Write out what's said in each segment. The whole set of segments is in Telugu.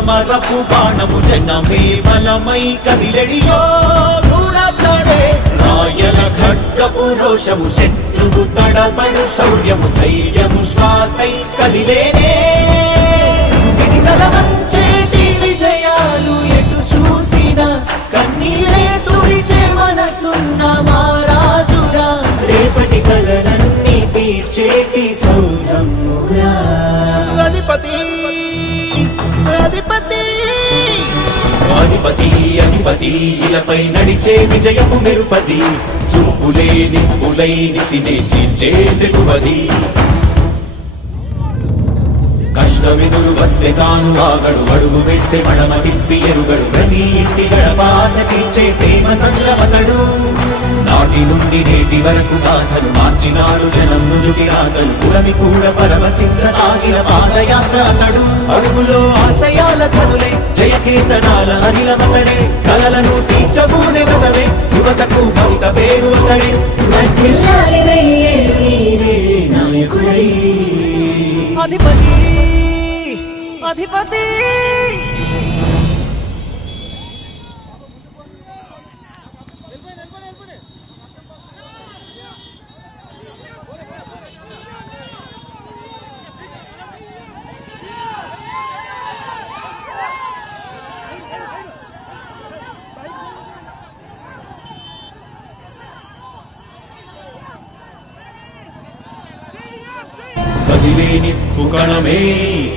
శంఖారావము తనయుడు సమరపు బాణము జనమే బలమై కదిలెడియో నూడతాడే రాయల ఖడ్గపు రోషము శత్రువు తడబడు శౌర్యము ధైర్యము శ్వాసై కదిలేనే. ఇది కలవంచేటి విజయాలు ఎటు చూసిన కన్నీలే తుడిచే మనసున్న మారాజురా రేపటి కలలన్నీ తీర్చేటి సౌరమ్మురా. అధిపతి! అధిపతి ఇలపై నడిచే విజయము మెరుపది చూపులే నిప్పులై నిసినే చీల్చే దిగువది తాను అడుగు వేస్తే మడమ తిప్పి ఎరుగడు. ప్రతి ఇంటి గడపాస తీర్చే ప్రేమ సంద్రమతడు నాటి నుండి నేటి వరకు మార్చినాడు జనం నుదుటి రాగలు పురమి కూడా పరవశించ సాగిన పాదయాత్ర అతడు. అడుగులో ఆశయాల కనులే జయకేతనాల అనిలమతడే కలలను తీర్చబూనే వ్రతమే యువతకు భవిత పేరు అతడే. నాయకుడై. అధిపతి అధిపతి కదిలే నిప్పు కణమే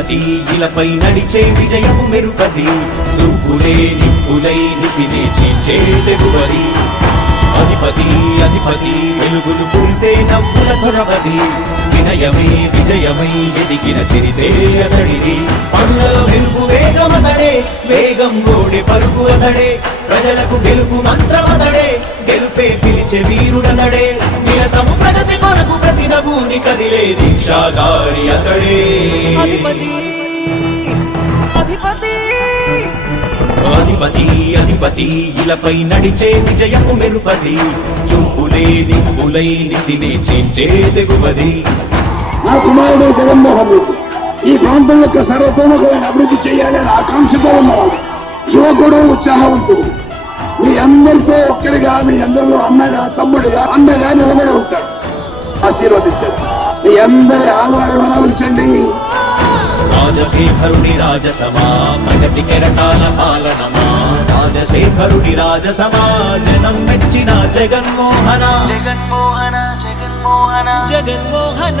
గణపతి ఇలపై నడిచే విజయము మెరుపది. చూపులే నిప్పులై నిసిలే చీచే తెగువది. అధిపతి అధిపతి వెలుగులు కురిసే నవ్వుల చొరవది. వినయమే విజయమై ఎదిగిన చిరితే అతడిది. పనులలో మెరుపు వేగమతడే వేగం ఓడి పరుగు అతడే. ప్రజలకు గెలుపు మంత్రమతడే గెలుపే పిలిచే వీరుడతడే. నిరతము ప్రగతి కొరకు ప్రతి నభూని కదిలే దీక్షాగారి అతడే. అధిపతి అధిపతి. అధిపతి అధిపతి ఇలపై నడిచే విజయము మెరుపది చూపులే నిప్పులై నిసినే చేంచే తెగువది. నా కుమారుడు జగన్మోహన్ రెడ్డి ఈ ప్రాంతం యొక్క సర్వతోముఖమైన అభివృద్ధి చేయాలని ఆకాంక్షతో ఉన్నవాడు. యువకుడు ఉత్సాహవంతుడు. మీ అందరితో ఒక్కరిగా మీ అందరిలో అన్నగా తమ్ముడిగా అన్నగా నిలబడి ఉంటాడు. ఆశీర్వదించండి. మీ అందరి ఆహ్వానం ఉంచండి రాజశేఖరుడి రాజసమా ప్రగతి రాజశేఖరుడి రాజసమా జనం మెచ్చిన జగన్మోహన. జగన్మోహన జగన్మోహన. జగన్మోహన.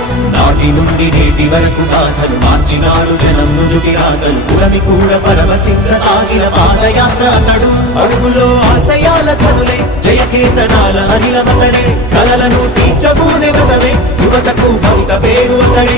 నాటి నుండి నేటి వరకు సాధను మార్చినాడు జనం నుదుటి రాగలు పురమి కూడా పరవశించసాగిన పాదయాత్ర అతడు. అడుగులో ఆశయాల కనులే జయకేతనాల అనిలమతడే కలలను తీర్చబూనే వ్రతమే యువతకు భవిత పేరు అతడే.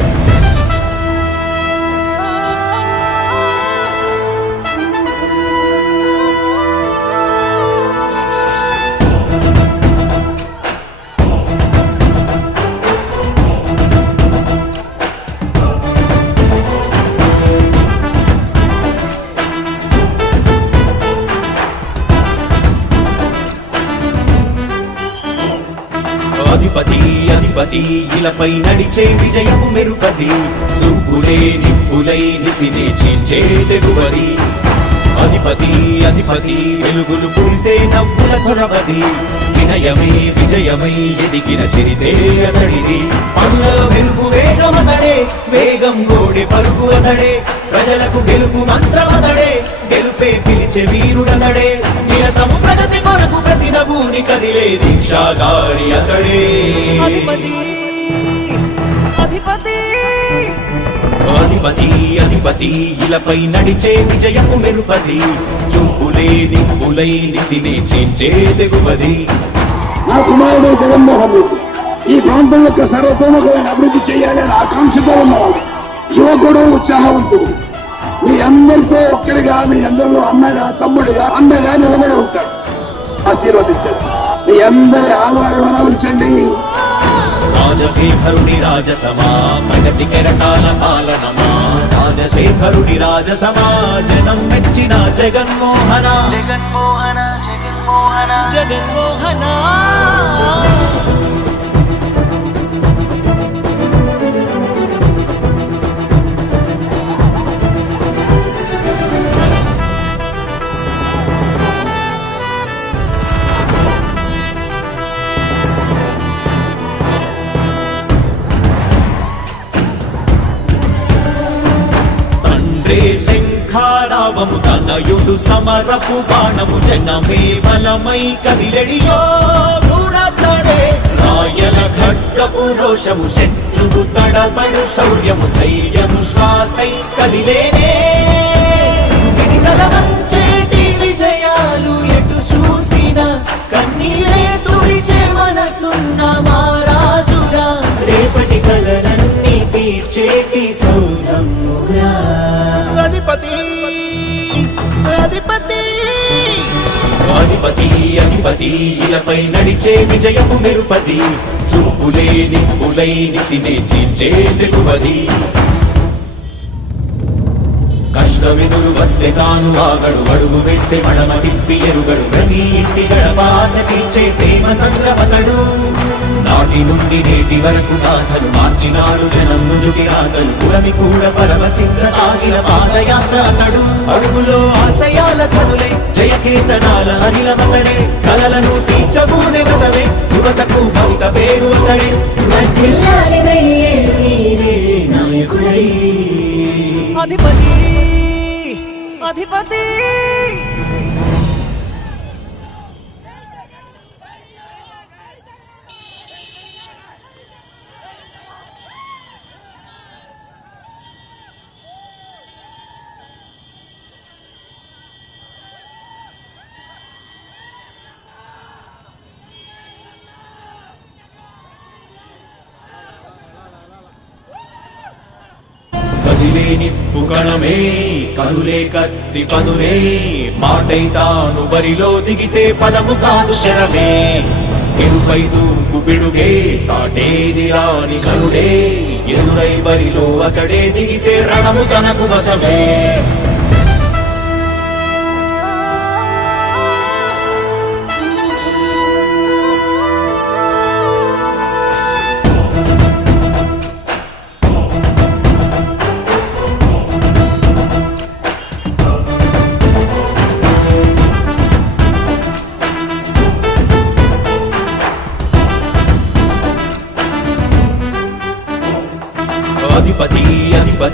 అధిపతి అధిపతి ఇలపై నడిచే విజయము మెరుపది. చూపులే నిప్పులై నిసినే చీల్చే తెగువది. అధిపతి అధిపతి వెలుగులు పులిసే నవ్వుల చొరవది వినయమే విజయమై ఎదిగిన చరితే అతడిది. పనులలో మెరుపు వేగమతడే వేగం గోడి పరుగు అతడే. ప్రజలకు గెలుపు మంత్రమతడే గెలుపే పిలిచే వీరుడతడే. నిరతము ప్రగతి కొరకు ప్రతి నభూని కదిలే దీక్షాగారి అతడే. అధిపతి అధిపతి! అధిపతి అధిపతి ఇలపై నడిచే విజయము మెరుపది చూపులే నిప్పులై నిసినే చేంచే తెగువది. నా కుమారుడు జగన్మోహన్ రెడ్డి ఈ ప్రాంతం యొక్క సర్వతోముఖమైన అభివృద్ధి చేయాలని ఆకాంక్షతో ఉన్నవాడు. యువకుడు ఉత్సాహవంతుడు. మీ అందరితో ఒక్కరిగా మీ అందరిలో అన్నగా తమ్ముడిగా అన్నగా నిలబడి ఉంటాడు. ఆశీర్వదించండి. మీ అందరి ఆహ్వానం ఉంచండి రాజశేఖరుడి రాజసమా ప్రగతి కెరటాల పాలనమా? రాజశేఖరుడి రాజసమా జనం మెచ్చిన జగన్మోహన. జగన్మోహన జగన్మోహన. జగన్మోహన. సమరపు బాణము జనమే బలమై కదిలెడియో గూడతడే రాయల ఖడ్గపు రోషము శత్రువు తడబడు శౌర్యము ధైర్యము శ్వాసై కదిలేనే. ఇది కలవంచేటి విజయాలు ఎటు చూసినా కన్నీలే తుడిచే మనసున్న మారాజురా రేపటి కలలన్నీ తీర్చేటి సౌధమురా అధిపతి ఇలపై నడిచే విజయము మెరుపది చూపులే నిప్పులై నిసినే చీల్చే తెగువది కష్టమెదురు వస్తే తాను ఆగడు అడుగు వేస్తే మడమ తిప్పి ఎరుగడు. ప్రతి ఇంటి గడపాస తీర్చే ప్రేమ సంద్రపతడు నాటి నుండి నేటి వరకు సాధలు మార్చినాడు జనం నుదుటి రాగలు పురమి కూడా పరవశించసాగిన పాదయాత్ర అతడు. అడుగులో ఆశయాల కనులే జయకేతనాల అనిలమతడే కలలను తీర్చబూనే వ్రతమే యువతకు భవిత పేరు అతడే. నాయకుడై. అధిపతి అధిపతి కదిలే నిప్పు కణమే కనులే కత్తి పనులే మాటై తాను బరిలో దిగితే పదము కాదు శరమే. ఎరుపై దూకు బిడుగే సాటేది రాని కనుడే ఎరుడై బరిలో అతడే దిగితే రణము తనకు వసమే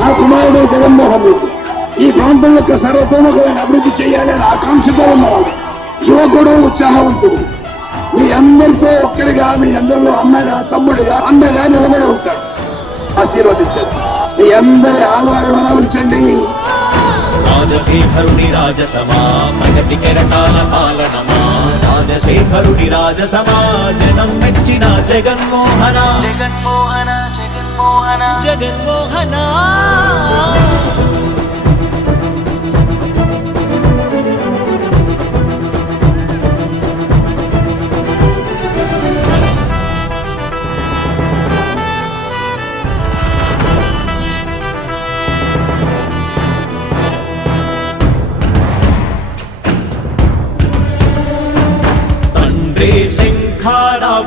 నా కుమారుడు జగన్మోహన్ రెడ్డి ఈ ప్రాంతం యొక్క సర్వతోముఖమైన అభివృద్ధి చేయాలని ఆకాంక్షతో ఉన్నవాడు. యువకుడు ఉత్సాహవంతుడు. మీ అందరితో ఒక్కరిగా మీ అందరిలో అన్నగా తమ్ముడిగా అన్నగా నిలబడి ఉంటాడు. ఆశీర్వదించండి. మీ అందరి ఆదరణ ఉంచండి. రాజశేఖరుడి రాజసమా ప్రగతి కెరటాల పాలనమా? రాజశేఖరుడి రాజసమా జనం మెచ్చిన జగన్మోహన. జగన్మోహన జగన్మోహన జగన్మోహన తండ్రే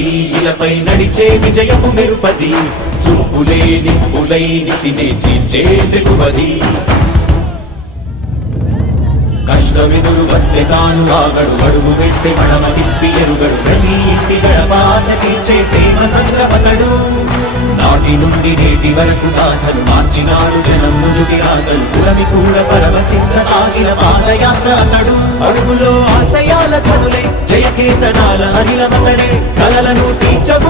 అధిపతి ఇలపై నడిచే విజయము మెరుపది. చూపులే నిప్పులై నిసినే చీల్చే తెగువది కష్టమెదురు వస్తే తాను ఆగడు అడుగు వేస్తే మడమ తిప్పి ఎరుగడు. ప్రతి ఇంటి గడపాస తీర్చే ప్రేమ సంద్రపతడు. నాటి నుండి నేటి వరకు సాధలు మార్చినాడు జనం ముందుకి రాగలు పురమి కూడా పరవశించసాగిన పాదయాత్ర అతడు. అడుగులో ఆశయాల కనులై జయకేతనాల అనిలమతడే కలలను తీర్చబూ